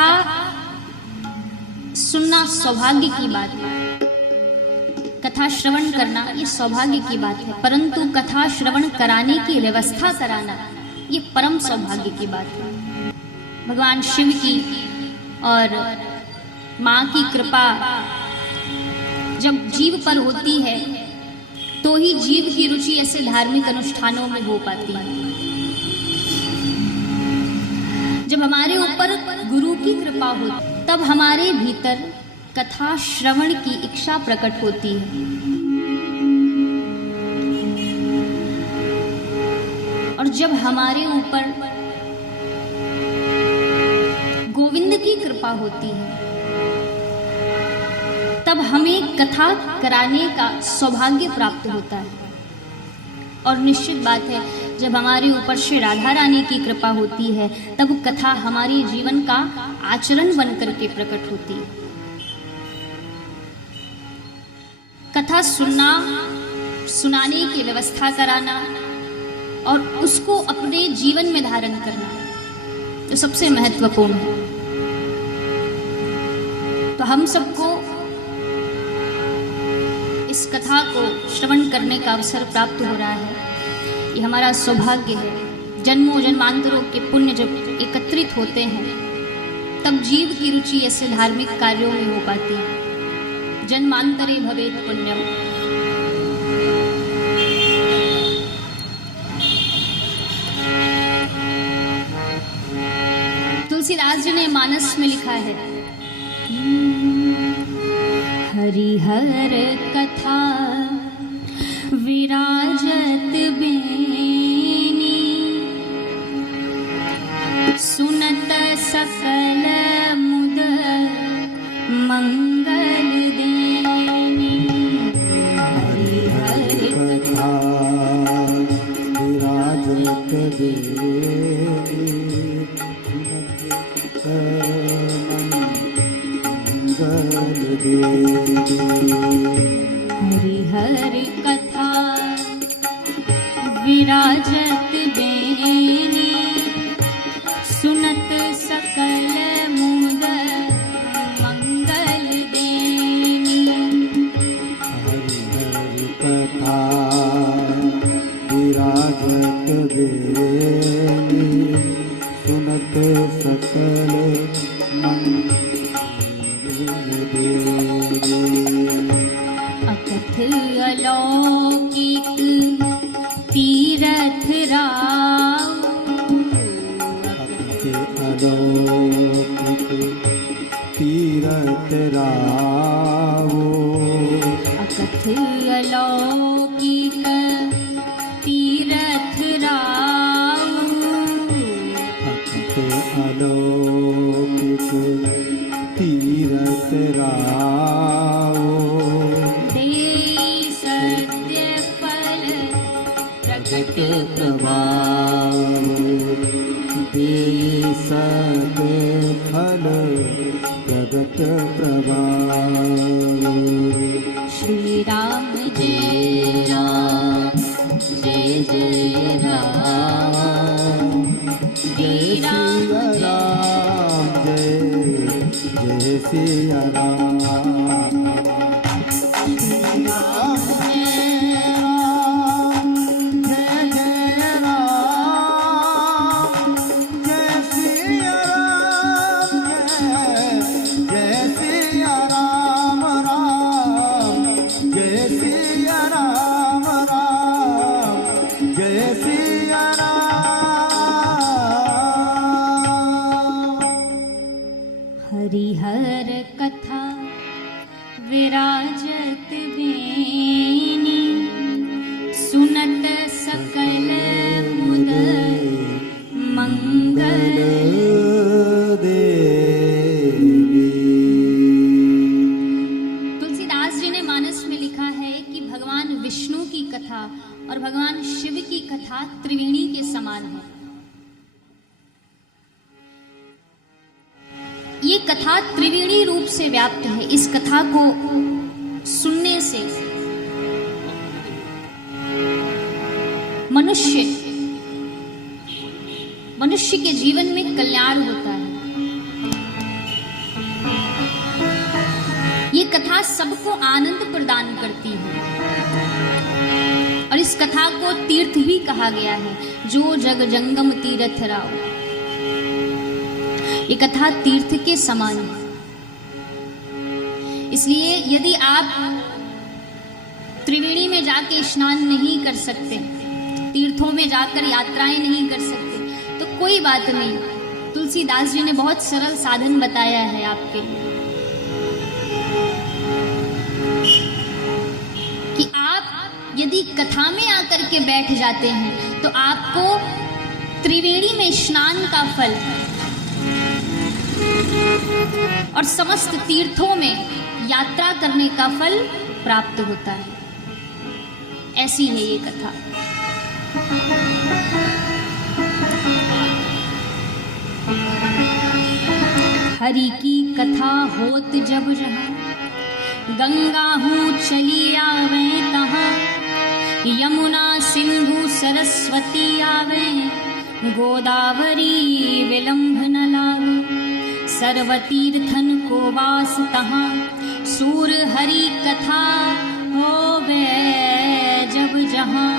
कथा सुनना सौभाग्य की बात है, कथा श्रवण करना ये सौभाग्य की बात है, परंतु कथा श्रवण कराने की व्यवस्था कराना ये परम सौभाग्य की बात है। भगवान शिव की और माँ की कृपा जब जीव पर होती है तो ही जीव की रुचि ऐसे धार्मिक अनुष्ठानों में हो पाती है। जब हमारे ऊपर गुरु की कृपा हो तब हमारे भीतर कथा श्रवण की इच्छा प्रकट होती है। और जब हमारे ऊपर गोविंद की कृपा होती है तब हमें कथा कराने का सौभाग्य प्राप्त होता है। और निश्चित बात है जब हमारे ऊपर श्री राधा रानी की कृपा होती है तब कथा हमारे जीवन का आचरण बनकर के प्रकट होती है। कथा सुनना, सुनाने की व्यवस्था कराना और उसको अपने जीवन में धारण करना तो सबसे महत्वपूर्ण है। तो हम सबको इस कथा को श्रवण करने का अवसर प्राप्त हो रहा है, ये हमारा सौभाग्य है। जन्मों जन्मांतरों के पुण्य जब एकत्रित होते हैं तब जीव की रुचि ऐसे धार्मिक कार्यों में हो पाती है। जन्मांतरे भवेत् पुण्यम। तुलसीदास जी ने मानस में लिखा है, हरिहर कथा विराजत बेनी, सुनत सकल मुद मंगल देनी। हरिहर कथा विराजत बेनी, हरिहर कथा विराजत बेनी, सुनत सकल मुद मंगल देनी। हरिहर कथा विराजत बेनी, सुनत सकल अकथ अलौकिक तीरथ राव, अलौकिक तीरथ रावो, अकथ अलौकिक तीरथ राव, अकथ अलौकिक तीरथ रावो, सत्य फल प्रकट प्रभाव, सत्य फल प्रगट प्रभाव। श्री राम जय राम, जय जय राम, जय सिया राम, जय जय सिया राम। हरिहर कथा विराजत बेनी, सुनत सकल मुद मंगल देवी। तुलसीदास जी ने मानस में लिखा है कि भगवान विष्णु की कथा और भगवान शिव की कथा त्रिवेणी के समान है। ये कथा त्रिवेणी रूप से व्याप्त है। इस कथा को सुनने से मनुष्य के जीवन में कल्याण होता है। ये कथा सबको आनंद प्रदान करती है और इस कथा को तीर्थ भी कहा गया है। जो जग जंगम तीर्थ राव, ये कथा तीर्थ के समान है। इसलिए यदि आप त्रिवेणी में जाके स्नान नहीं कर सकते, तीर्थों में जाकर यात्राएं नहीं कर सकते, तो कोई बात नहीं, तुलसीदास जी ने बहुत सरल साधन बताया है आपके लिए कि आप यदि कथा में आकर के बैठ जाते हैं तो आपको त्रिवेणी में स्नान का फल और समस्त तीर्थों में यात्रा करने का फल प्राप्त होता है। ऐसी है ये कथा। हरि की कथा होत जब जहाँ, गंगा हूँ चली आवे तहाँ, यमुना सिंधु सरस्वती आवे, गोदावरी विलंब न लावे, सर्वतीर्थन को वास तहाँ, सूर हरि कथा होवे जब जहाँ।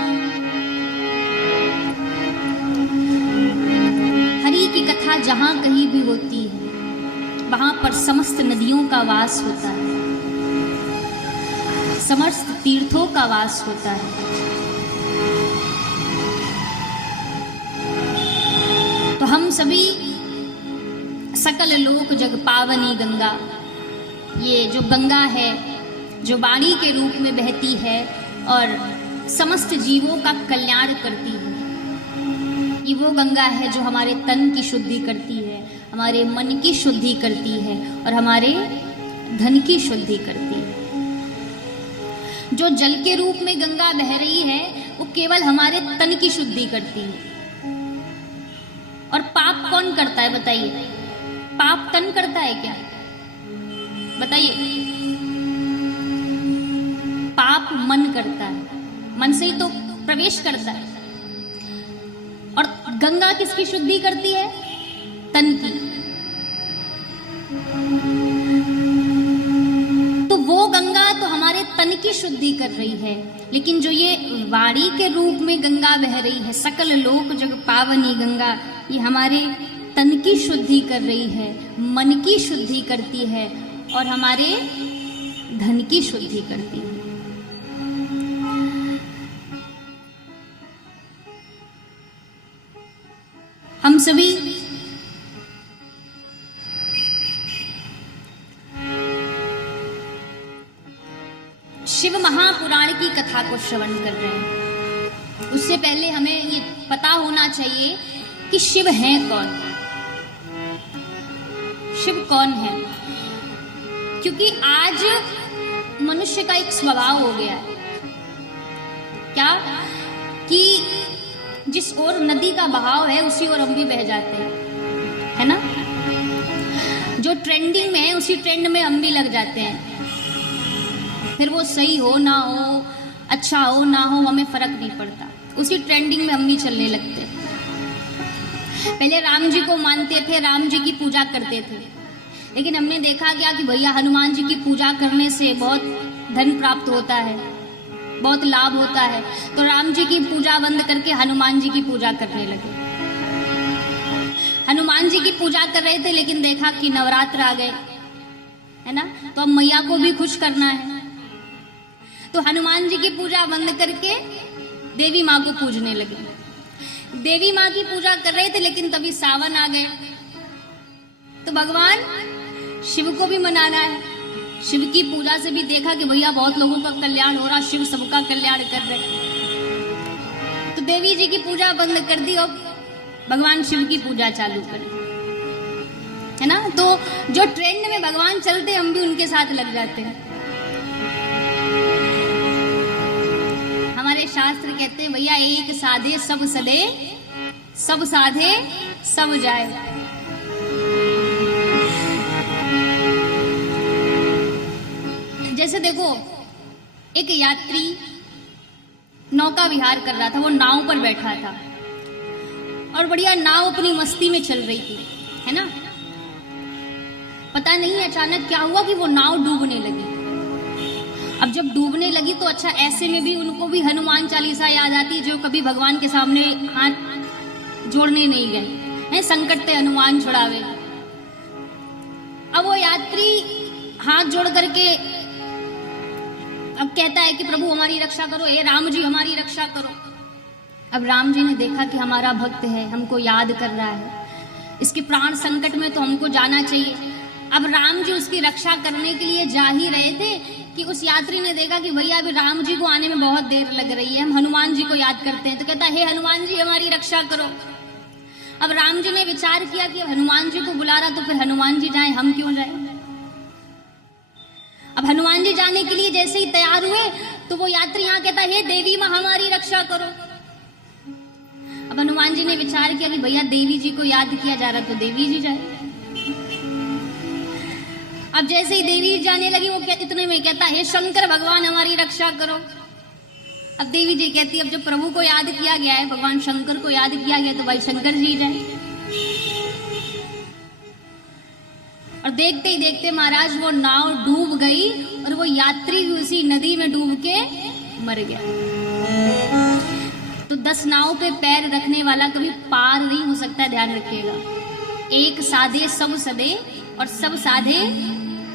हरि की कथा जहाँ कहीं भी होती है वहां पर समस्त नदियों का वास होता है, समस्त तीर्थों का वास होता है। तो हम सभी सकल लोक जग पावनी गंगा, ये जो गंगा है जो वाणी के रूप में बहती है और समस्त जीवों का कल्याण करती है, ये वो गंगा है जो हमारे तन की शुद्धि करती है, हमारे मन की शुद्धि करती है और हमारे धन की शुद्धि करती है। जो जल के रूप में गंगा बह रही है वो केवल हमारे तन की शुद्धि करती है। और पाप कौन करता है बताइए? पाप तन करता है क्या? बताइए। पाप मन करता है, मन से ही तो प्रवेश करता है। और गंगा किसकी शुद्धि करती है? तन की। तो वो गंगा तो हमारे तन की शुद्धि कर रही है, लेकिन जो ये वाणी के रूप में गंगा बह रही है, सकल लोक जग पावनी गंगा, ये हमारे तन की शुद्धि कर रही है, मन की शुद्धि करती है और हमारे धन की शुद्धि करती है। हम सभी शिव महापुराण की कथा को श्रवण कर रहे हैं। उससे पहले हमें ये पता होना चाहिए कि शिव हैं कौन, शिव कौन है। क्योंकि आज मनुष्य का एक स्वभाव हो गया है क्या कि जिस ओर नदी का बहाव है उसी ओर हम भी बह जाते हैं, है ना। जो ट्रेंडिंग में है उसी ट्रेंड में हम भी लग जाते हैं। फिर वो सही हो ना हो, अच्छा हो ना हो, हमें फर्क नहीं पड़ता, उसी ट्रेंडिंग में हम भी चलने लगते हैं। पहले राम जी को मानते थे, राम जी की पूजा करते थे, लेकिन हमने देखा क्या कि भैया हनुमान जी की पूजा करने से बहुत धन प्राप्त होता है, बहुत लाभ होता है। तो राम जी की पूजा बंद करके हनुमान जी की पूजा करने लगे। हनुमान जी की पूजा कर रहे थे, लेकिन देखा कि नवरात्र आ गए, है ना, तो अब मैया को भी खुश करना है। तो हनुमान जी की पूजा बंद करके देवी माँ को पूजने लगे। देवी माँ की पूजा कर रहे थे, लेकिन तभी सावन आ गया। तो भगवान शिव को भी मनाना है। शिव की पूजा से भी देखा कि भैया बहुत लोगों का कल्याण हो रहा, शिव सबका कल्याण कर रहे। तो देवी जी की पूजा बंद कर दी और भगवान शिव की पूजा चालू कर, है ना। तो जो ट्रेंड में भगवान चलते हम भी उनके साथ लग जाते हैं। हमारे शास्त्र कहते हैं भैया एक साधे सब सदे, सब साधे सब जाए। जैसे देखो एक यात्री नौका विहार कर रहा था, वो नाव पर बैठा था और बढ़िया नाव अपनी मस्ती में चल रही थी, है ना। पता नहीं अचानक क्या हुआ कि वो नाव डूबने लगी। अब जब डूबने लगी तो अच्छा, ऐसे में भी उनको भी हनुमान चालीसा याद आती, जो कभी भगवान के सामने हाथ जोड़ने नहीं गए हैं, संकट से हनुमान छुड़ावे। अब वो यात्री हाथ जोड़ करके अब कहता है कि प्रभु हमारी रक्षा करो, हे राम जी हमारी रक्षा करो। अब राम जी ने देखा कि हमारा भक्त है, हमको याद कर रहा है, इसके प्राण संकट में तो हमको जाना चाहिए। अब राम जी उसकी रक्षा करने के लिए जा ही रहे थे कि उस यात्री ने देखा कि भैया अभी राम जी को आने में बहुत देर लग रही है, हम हनुमान जी को याद करते हैं। तो कहता है, हे हनुमान जी हमारी रक्षा करो। अब राम जी ने विचार किया कि हनुमान जी को बुला रहा तो फिर हनुमान जी जाएं, हम क्यों जाएं। अब हनुमान जी जाने के लिए जैसे ही तैयार हुए तो वो यात्री यहाँ कहता है, हे देवी माँ हमारी रक्षा करो। अब हनुमान जी ने विचार किया कि भैया देवी जी को याद किया जा रहा तो देवी जी जाए। अब जैसे ही देवी जाने लगी वो इतने में कहता है, हे शंकर भगवान हमारी रक्षा करो। अब देवी जी कहती है, अब जब प्रभु को याद किया गया है, भगवान शंकर को याद किया गया तो भाई शंकर जी जाए। और देखते ही देखते महाराज वो नाव डूब गई और वो यात्री भी उसी नदी में डूब के मर गया। तो 10 नाव पे पैर रखने वाला कभी पार नहीं हो सकता, ध्यान रखिएगा। एक साधे सब सदे और सब साधे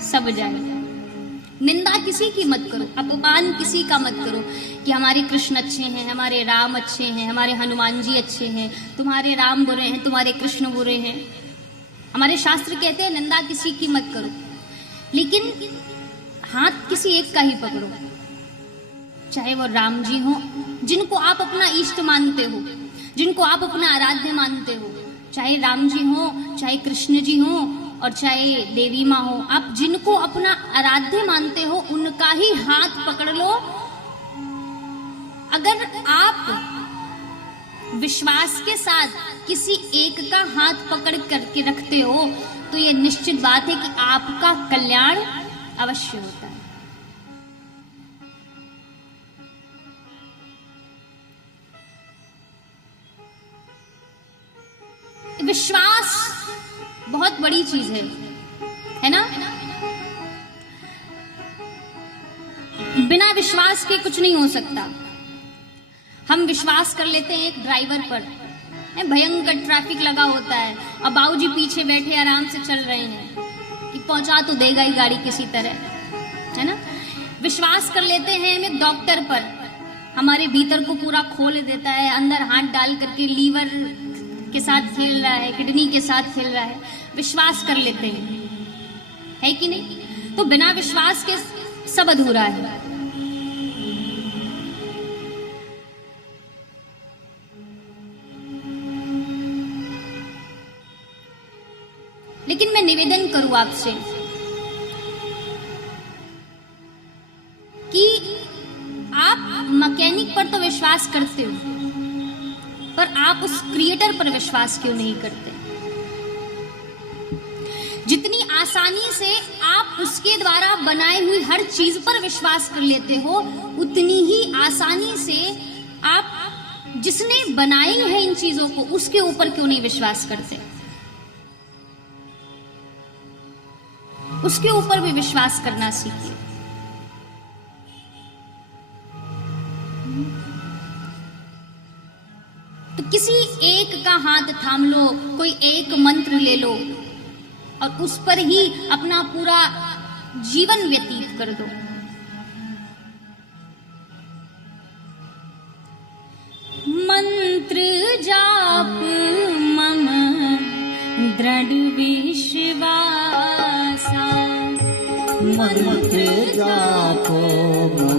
सब जाए। निंदा किसी की मत करो, अपमान किसी का मत करो कि हमारे कृष्ण अच्छे हैं, हमारे राम अच्छे हैं, हमारे हनुमान जी अच्छे हैं, तुम्हारे राम बुरे हैं, तुम्हारे कृष्ण बुरे हैं। हमारे शास्त्र कहते हैं निंदा किसी की मत करो, लेकिन हाथ किसी एक का ही पकड़ो, चाहे वो राम जी हो जिनको आप अपना इष्ट मानते हो, जिनको आप अपना आराध्य मानते हो, चाहे राम जी हो, चाहे कृष्ण जी हो और चाहे देवी माँ हो, आप जिनको अपना आराध्य मानते हो उनका ही हाथ पकड़ लो। अगर आप विश्वास के साथ किसी एक का हाथ पकड़ करके रखते हो तो ये निश्चित बात है कि आपका कल्याण अवश्य होता है। विश्वास बहुत बड़ी चीज है ना? बिना विश्वास के कुछ नहीं हो सकता। हम विश्वास कर लेते हैं एक ड्राइवर पर, भयंकर ट्रैफिक लगा होता है और बाबूजी पीछे बैठे आराम से चल रहे हैं कि पहुंचा तो देगा ही गाड़ी किसी तरह, है ना? विश्वास कर लेते हैं हम एक डॉक्टर पर, हमारे भीतर को पूरा खोल देता है, अंदर हाथ डाल करके लीवर के साथ खेल रहा है, किडनी के साथ खेल रहा है, विश्वास कर लेते हैं, है कि नहीं? तो बिना विश्वास के सब अधूरा है। लेकिन मैं निवेदन करूं आपसे कि आप मैकेनिक पर तो विश्वास करते हो, पर आप उस क्रिएटर पर विश्वास क्यों नहीं करते? जितनी आसानी से आप उसके द्वारा बनाई हुई हर चीज पर विश्वास कर लेते हो, उतनी ही आसानी से आप जिसने बनाई है इन चीजों को उसके ऊपर क्यों नहीं विश्वास करते? उसके ऊपर भी विश्वास करना सीखिए। तो किसी एक का हाथ थाम लो, कोई एक मंत्र ले लो और उस पर ही अपना पूरा जीवन व्यतीत कर दो। मंत्र जाप मम दृढ़ विश्वासा, मंत्र जापो मम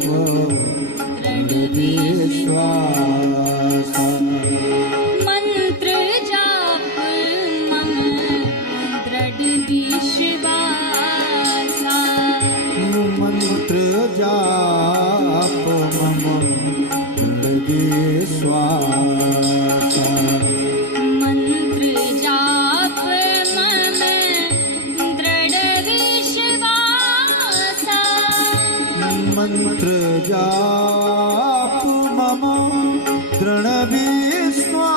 दृढ़ विश्वासा, मंत्र जाप मम दृढ़ विश्वासा, मंत्र जापो मम दृढ़ विश्वासा, मंत्र जाप मम दृढ़ विश्वासा, मंत्र जाप मम दृढ़ विश्वासा,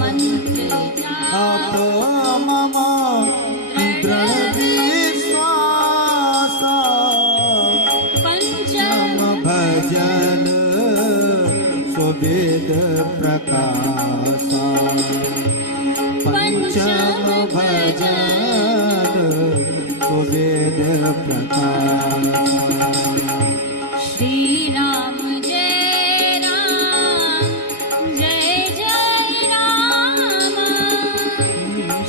मंत्र जाप जाप मम दृढ़ विश्वासा, वेद प्रकाशा पंचम भजन तो वेद प्रकाशा। श्री राम जय राम जय जय राम।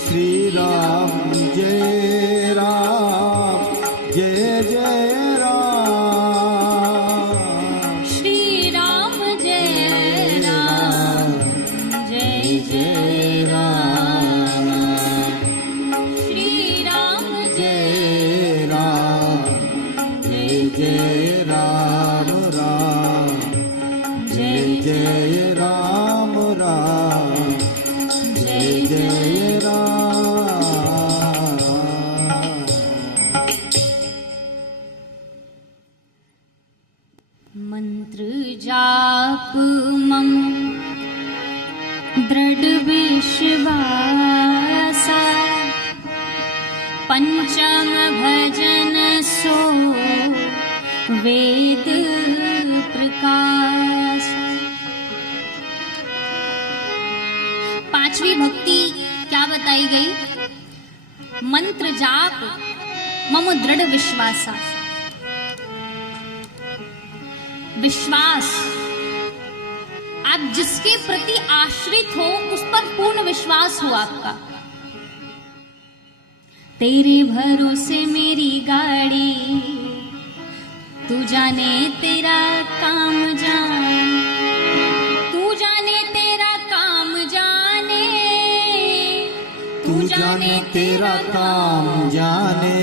श्री राम जय राम जय जय राम। श्री राम जय राम जय जय राम। श्री राम जय राम जय जय राम राम जय जय राम राम जय जय राम। मंत्र जाप मम दृढ़ विश्वासा पंचम भजन सो वेद प्रकाश। पांचवी भक्ति क्या बताई गई? मंत्र जाप मम दृढ़ विश्वासा। विश्वास, आप जिसके प्रति आश्रित हो उस पर पूर्ण विश्वास हो आपका। तेरे भरोसे मेरी गाड़ी, तू जाने तेरा काम जाने, तू जाने तेरा काम जाने, तू जाने तेरा काम जाने,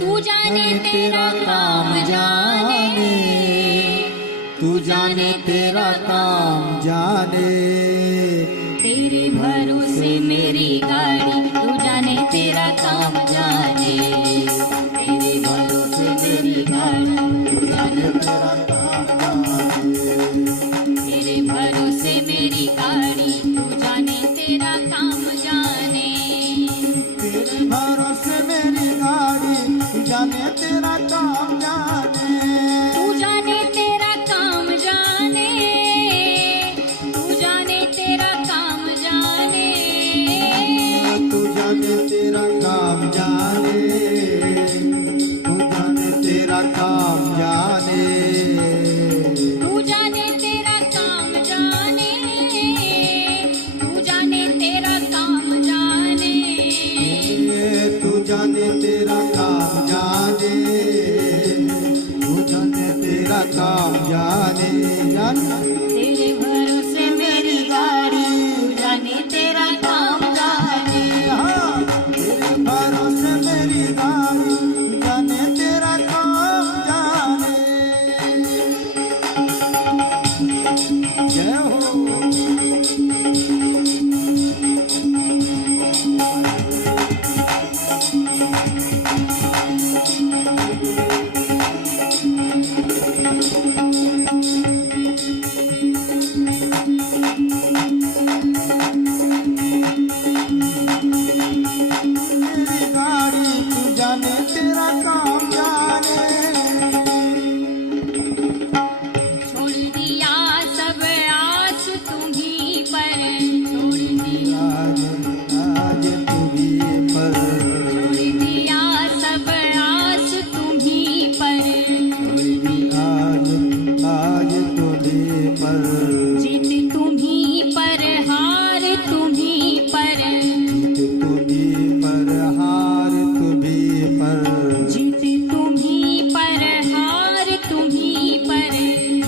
तू जाने तेरा काम जाने, तू जाने तेरा काम जाने। तेरे भरोसे मेरी गाड़ी, तू जाने तेरा काम जाने। तेरे भरोसे मेरी गाड़ी, तू जाने तेरा काम जाने। तेरे भरोसे मेरी गाड़ी, तू जाने तेरा काम जाने। तेरे भरोसे मेरी गाड़ी, तू जाने तेरा काम जाने। तू जाने तेरा काम जाने, तू जाने तेरा काम जाने, तू जाने तेरा काम जाने, तू जाने तेरा काम जाने। तू जाने तेरा काम जाने, तू जाने तेरा काम जाने। तू जाने तेरा काम जाने, तू जाने तेरा काम जाने। तेरे भरोसे मेरी गाड़ी, तू जाने तेरा काम जाने। हाँ, तेरे भरोसे मेरी गाड़ी, तू जाने तेरा काम जाने। जय हो। मेरी गाड़ी, तू जाने तेरा काम जाने। छोड़ दिया सब आस तुम्हीं पर, छोड़ दिया, आज तू भी पर, छोड़ दिया सब आस तुम्हीं पर। आज तू भी पर, जीत तुम्हीं पर, हार तुम्हीं पर, जीत तू भी पर, हार तू भी पर, जीत तुम्हीं पर, हार तुम्हीं पर।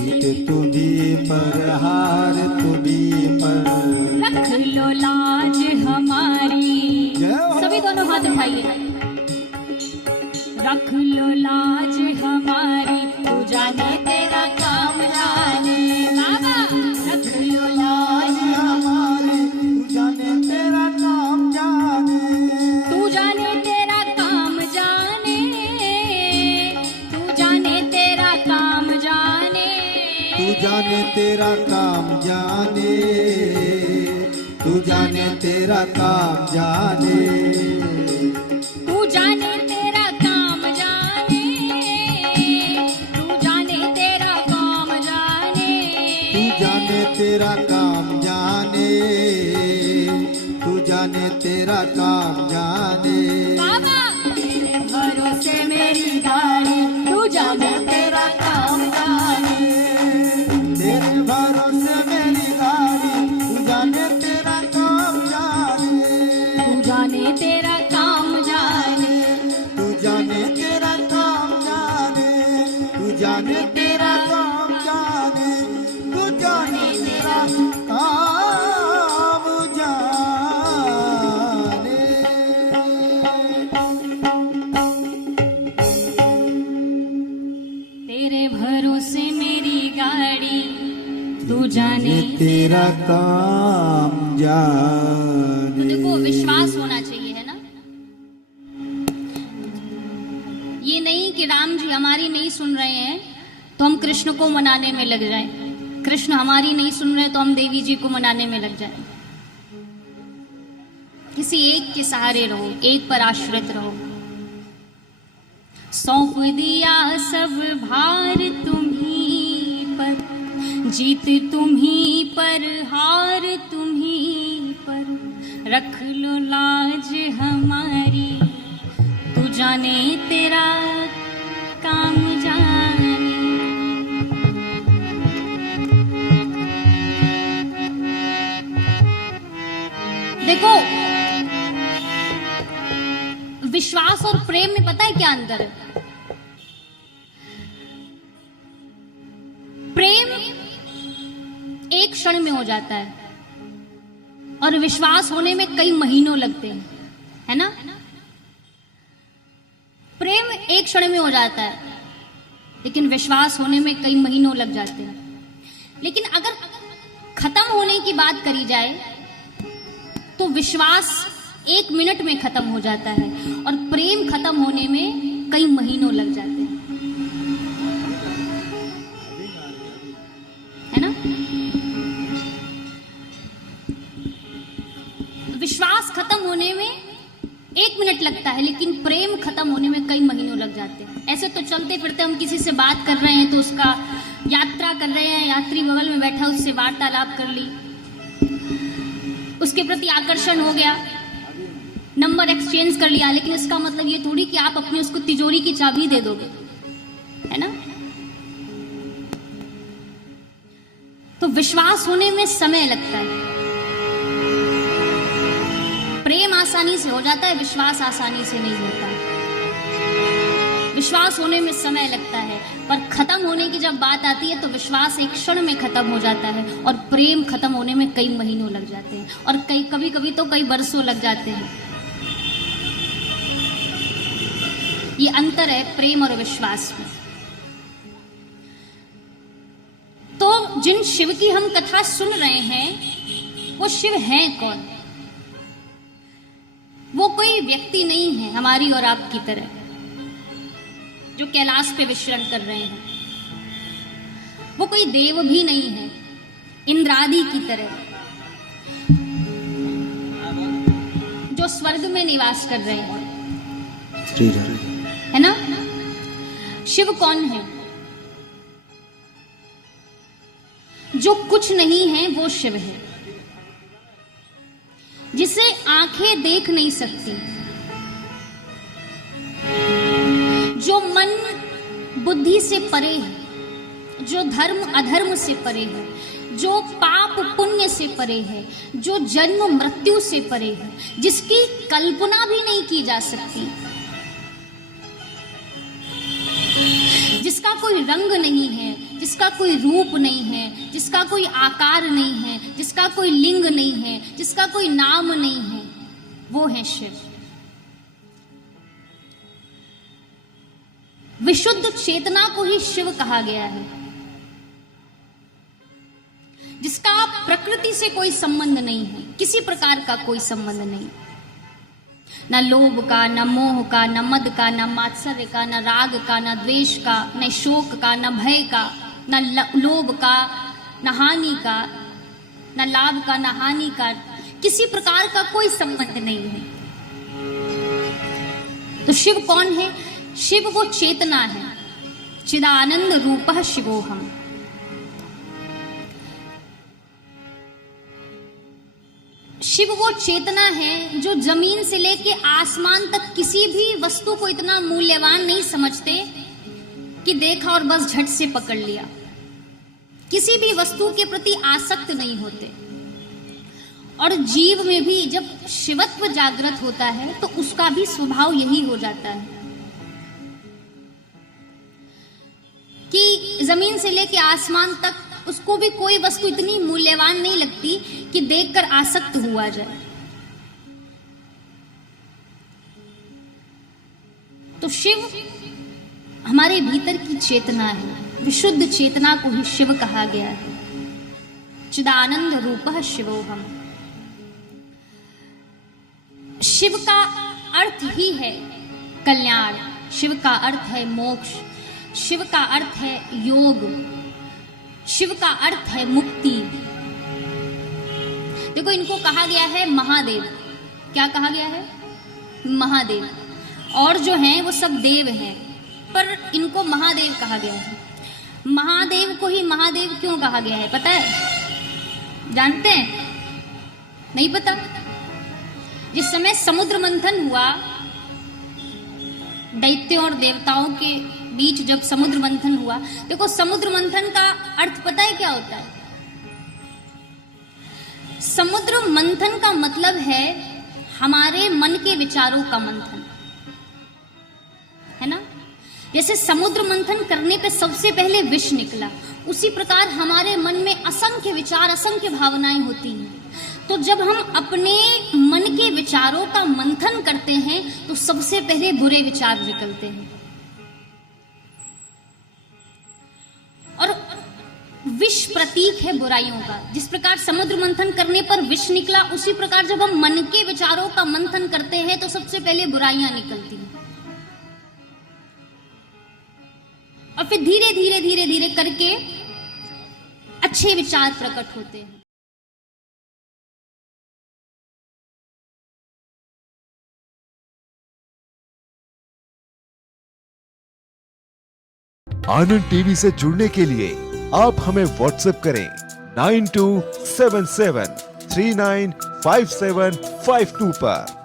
जीत तू भी पर, हार तू भी पर। रख लो लाज हमारी, जय हो। सभी दोनों हाथ उठाइए। रख लो लाज हमारी, तू जाने तेरा काम जाने। बाबा, रख लो लाज हमारी, तू जाने तेरा काम जाने। तू जाने तेरा काम जाने, तू जाने तेरा काम जाने। तू जाने तेरा काम जाने, तू जाने तेरा काम जाने। तू जाने तेरा काम जाने, तू जाने तेरा काम जाने। तू तेरा काम जाने, तू जाने तेरा काम जाने। तेरे भरोसे मेरी गाड़ी, तू जाने तेरा काम जाने। तेरे भरोसे मेरी गाड़ी, तू जाने तेरा काम जाने। तू जाने तेरा काम जाने। तू जाने तेरा काम जाने, तू जाने तेरा काम जाने, तू जाने तेरा काम जाने। तेरे भरोसे मेरी गाड़ी, तू जाने तेरा काम जाने। तो देखो विश्वास होना चाहिए, है ना। ये नहीं कि राम जी हमारी नहीं सुन रहे हैं तो हम कृष्ण को मनाने में लग जाएं, कृष्ण हमारी नहीं सुन रहे तो हम देवी जी को मनाने में लग जाएं। किसी एक के सहारे रहो, एक पर आश्रित रहो। सौंप दिया सब भार तुम्ही पर, जीत तुम्ही पर, हार तुम्ही पर, रख लो लाज हमारी, तू जाने तेरा काम जाने। देखो विश्वास और प्रेम में पता है क्या अंतर है? प्रेम एक क्षण में हो जाता है और विश्वास होने में कई महीनों लगते हैं, है ना। प्रेम एक क्षण में हो जाता है लेकिन विश्वास होने में कई महीनों लग जाते हैं। लेकिन अगर खत्म होने की बात करी जाए तो विश्वास एक मिनट में खत्म हो जाता है और प्रेम खत्म होने में कई महीनों लग जाते हैं, है ना। विश्वास खत्म होने में एक मिनट लगता है लेकिन प्रेम खत्म होने में कई महीनों लग जाते हैं। ऐसे तो चलते फिरते हम किसी से बात कर रहे हैं तो उसका यात्रा कर रहे हैं, यात्री बगल में बैठा उससे वार्तालाप कर ली, उसके प्रति आकर्षण हो गया, नंबर एक्सचेंज कर लिया, लेकिन इसका मतलब ये थोड़ी कि आप अपनी उसको तिजोरी की चाबी दे दोगे, है ना। तो विश्वास होने में समय लगता है। प्रेम आसानी से हो जाता है, विश्वास आसानी से नहीं होता। विश्वास होने में समय लगता है पर खत्म होने की जब बात आती है तो विश्वास एक क्षण में खत्म हो जाता है और प्रेम खत्म होने में कई महीनों लग जाते हैं और कभी कभी तो कई बरसों लग जाते हैं। ये अंतर है प्रेम और विश्वास में। तो जिन शिव की हम कथा सुन रहे हैं वो शिव हैं कौन? वो कोई व्यक्ति नहीं है हमारी और आपकी तरह जो कैलाश पे विचरण कर रहे हैं। वो कोई देव भी नहीं है इंद्रादि की तरह जो स्वर्ग में निवास कर रहे हैं, है ना। शिव कौन है? जो कुछ नहीं है वो शिव है, जिसे आंखें देख नहीं सकती, जो मन बुद्धि से परे है, जो धर्म अधर्म से परे है, जो पाप पुण्य से परे है, जो जन्म मृत्यु से परे है, जिसकी कल्पना भी नहीं की जा सकती, जिसका कोई रंग नहीं है, जिसका कोई रूप नहीं है, जिसका कोई आकार नहीं है, जिसका कोई लिंग नहीं है, जिसका कोई नाम नहीं है, वो है शिव। विशुद्ध चेतना को ही शिव कहा गया है, जिसका प्रकृति से कोई संबंध नहीं है, किसी प्रकार का कोई संबंध नहीं, न लोभ का, न मोह का, न मद का, न मात्सर्य का, न राग का, न द्वेष का, न शोक का, न भय का, न लोभ का, न हानि का, न लाभ का, न हानि का, किसी प्रकार का कोई संबंध नहीं है। तो शिव कौन है? शिव वो चेतना है, चिदानंद रूपः शिवोहम। शिव वो चेतना है जो जमीन से लेके आसमान तक किसी भी वस्तु को इतना मूल्यवान नहीं समझते कि देखा और बस झट से पकड़ लिया, किसी भी वस्तु के प्रति आसक्त नहीं होते। और जीव में भी जब शिवत्व जागृत होता है तो उसका भी स्वभाव यही हो जाता है कि जमीन से लेके आसमान तक उसको भी कोई वस्तु इतनी मूल्यवान नहीं लगती कि देखकर आसक्त हुआ जाए। तो शिव हमारे भीतर की चेतना है, विशुद्ध चेतना को ही शिव कहा गया है। चिदानंद रूपः शिवोहम। शिव का अर्थ ही है कल्याण, शिव का अर्थ है मोक्ष, शिव का अर्थ है योग, शिव का अर्थ है मुक्ति। देखो इनको कहा गया है महादेव। क्या कहा गया है? महादेव। और जो हैं वो सब देव हैं, पर इनको महादेव कहा गया है। महादेव को ही महादेव क्यों कहा गया है पता है? जानते हैं? नहीं पता? जिस समय समुद्र मंथन हुआ, दैत्यों और देवताओं के बीच जब समुद्र मंथन हुआ, देखो समुद्र मंथन का अर्थ पता है क्या होता है? समुद्र मंथन का मतलब है हमारे मन के विचारों का मंथन, है ना? जैसे समुद्र मंथन करने पे सबसे पहले विष निकला, उसी प्रकार हमारे मन में असंख्य विचार, असंख्य भावनाएं होती हैं। तो जब हम अपने मन के विचारों का मंथन करते हैं तो सबसे पहले बुरे विचार निकलते हैं। और विष प्रतीक है बुराइयों का। जिस प्रकार समुद्र मंथन करने पर विष निकला, उसी प्रकार जब हम मन के विचारों का मंथन करते हैं तो सबसे पहले बुराइयां निकलती हैं और फिर धीरे धीरे धीरे धीरे करके अच्छे विचार प्रकट होते हैं। आनंद टीवी से जुड़ने के लिए आप हमें व्हाट्सएप करें 9277395752 पर।